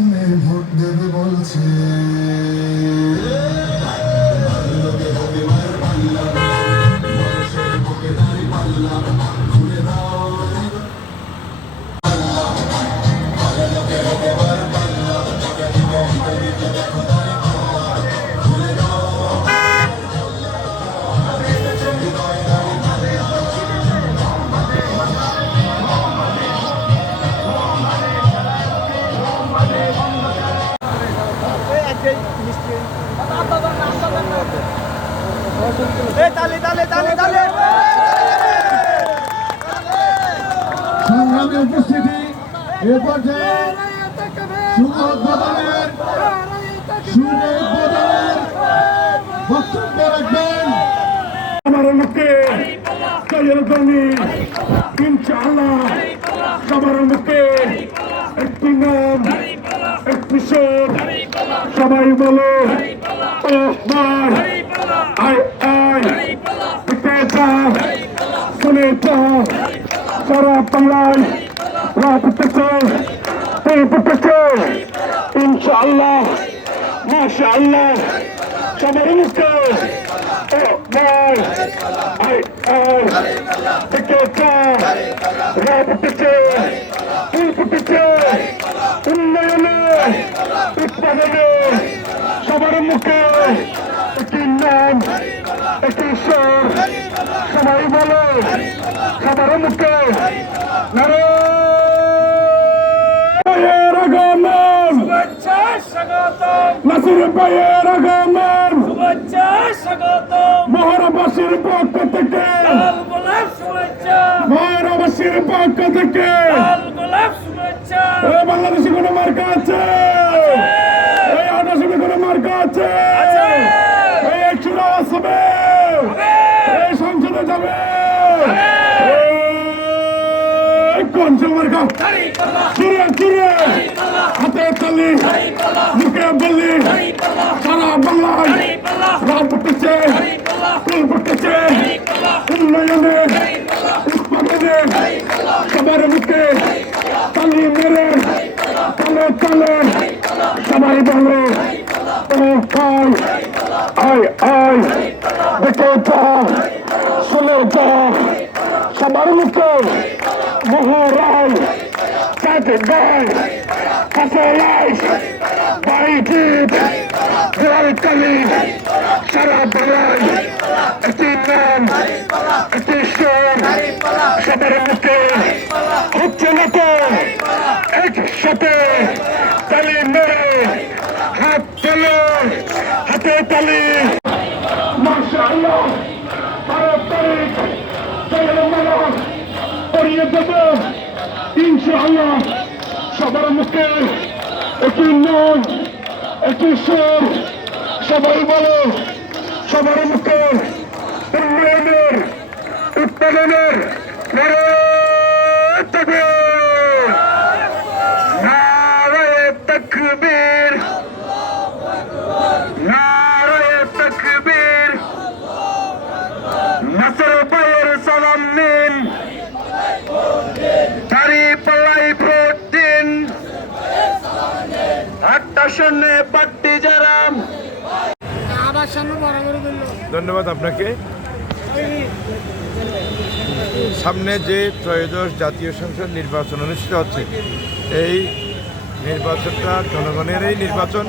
সামনে ভোট দেবে বলছে। সংগ্রামী উপস্থিতি এ পর্যায়ে উদ্বোধনের শুভ বক্তব্য রাখবেন। আমার মুখে তৈরি ইনশাআল্লাহ। সবার মুখে একটি নাম সুর সবাই বলো ও ভাই আই আই। পিতা শুনে তো সারা রাত পেতে পেতে ইনশাআল্লাহ, মাশাআল্লাহ সবার মুখে ও আই আই। রাত পেতে উন্নয়নে উৎপাদনে সবার মুখে একটি নাম একটি স্বর। সবাই বলো সবার মুখে নারায়ণ। নাসির ভাইয়ের আগমন। শুভেচ্ছা স্বাগতম মহারাবাসীর পক্ষ থেকে। লাল গোলাপ শুভেচ্ছা। মহারাবাসীর পক্ষ থেকে। লাল গোলাপ শুভেচ্ছা। বাংলাদেশে কোনো মার্কা আছে এই আটাশে কোনো মার্কা আছে আছে। এই একশো আওয়াজ হবে এই সংসদে যাবে এই কোন সে মার্কা চুরে চুরে হাতে তালি মুখে বলি সারা বাংলায় রাত পড়তেছে ফুল পড়তেছে উন্নয়নে উৎপাদনে সবার মুখে তালি মেরে তালে তালে সবাই বলে ও ভাই আয় আয় দেখে যা শুনে যা সবার মুখে মহারায় গায় কাছে লাইস বাড়ি জিত জয় কালী সারা বাংলায় একটি নাম একটি সুর সবার মুখে হচ্ছে না তো একসাথে তালি মেরে হাত তোলো হাতে তালি মাশাআল্লাহ বারো তারিখ চলে মালা পড়িয়ে দেব ইনশাআল্লাহ সবার মুখে একটি উন্নয়ন একটি সুর সবাই বলো সবার মুখে উন্নয়নের উৎপাদনের ধন্যবাদ আপনাকে। সামনে যে ত্রয়োদশ জাতীয় সংসদ নির্বাচন অনুষ্ঠিত হচ্ছে এই নির্বাচনটা জনগণের এই নির্বাচন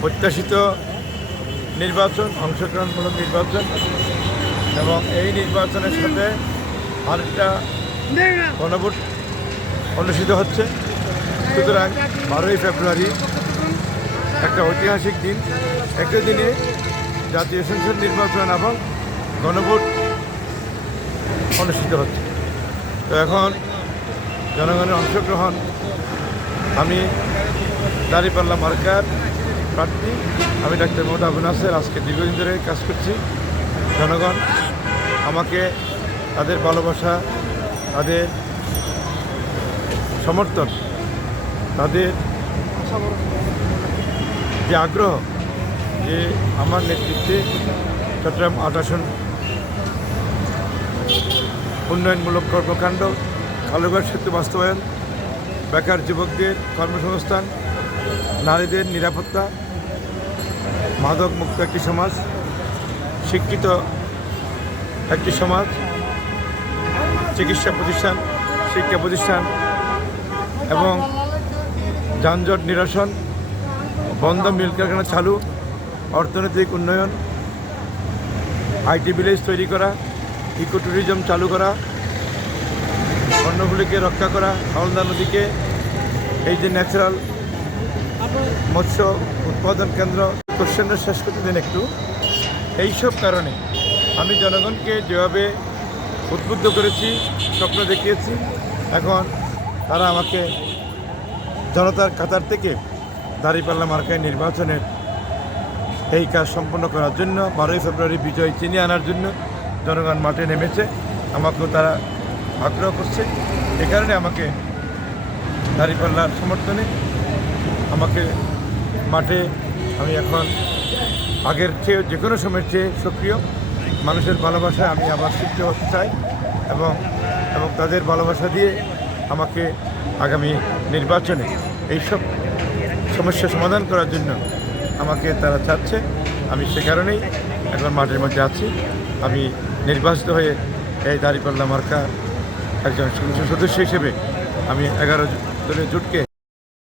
প্রত্যাশিত নির্বাচন অংশগ্রহণমূলক নির্বাচন এবং এই নির্বাচনের সাথে আরেকটা গণভোট অনুষ্ঠিত হচ্ছে। সুতরাং বারোই ফেব্রুয়ারি একটা ঐতিহাসিক দিন, একটা দিনে জাতীয় সংসদ নির্বাচন এবং গণভোট অনুষ্ঠিত হচ্ছে। তো এখন জনগণের অংশগ্রহণ, আমি দাঁড়িপাল্লা মার্কার প্রার্থী, আমি ডাক্তার মোহাম্মদ আবু নাসের, আজকে দীর্ঘদিন ধরে কাজ করছি। জনগণ, আমাকে তাদের ভালোবাসা, তাদের সমর্থন, তাদের যে আগ্রহ যে আমার নেতৃত্বে চট্টগ্রাম আট উন্নয়নমূলক কর্মকাণ্ড, কালুঘাট সেতু বাস্তবায়ন, বেকার যুবকদের কর্মসংস্থান, নারীদের নিরাপত্তা, মাদক মুক্ত একটি সমাজ, শিক্ষিত একটি সমাজ, চিকিৎসা প্রতিষ্ঠান, শিক্ষা প্রতিষ্ঠান এবং যানজট নিরসন বন্ধ মিল কারখানা চালু, অর্থনৈতিক উন্নয়ন আইটি ভিলেজ তৈরি করা ইকো ট্যুরিজম চালু করা, বন্যগুলিকে রক্ষা করা হাওলদা নদীকে, এই যে ন্যাচারাল মৎস্য উৎপাদন কেন্দ্র কোশ্চেনটা শেষ করতে দিন একটু। এইসব কারণে আমি জনগণকে যেভাবে উদ্বুদ্ধ করেছি, স্বপ্ন দেখিয়েছি, এখন তারা আমাকে জনতার কাতার থেকে দাঁড়িপাল্লা মার্কায় নির্বাচনের এই কাজ সম্পন্ন করার জন্য, বারোই ফেব্রুয়ারি বিজয় চিনিয়ে আনার জন্য জনগণ মাঠে নেমেছে। আমাকেও তারা আগ্রহ করছে। এ কারণে আমাকে দাঁড়িপাল্লার সমর্থনে আমাকে মাঠে আমি এখন আগের চেয়ে যে কোনো সময়ের চেয়ে সক্রিয়। মানুষের ভালোবাসায় আমি আবার শিখতে হতে চাই এবং এবং তাদের ভালোবাসা দিয়ে আমাকে আগামী নির্বাচনে এইসব সমস্যা সমাধান করার জন্য আমাকে তারা চাচ্ছে। আমি সে কারণেই এখন মাঠের মধ্যে আছি। আমি নির্বাচিত হয়ে এই দাঁড়িপাল্লা মার্কা একজন সদস্য হিসেবে আমি এগারো দলের জোটকে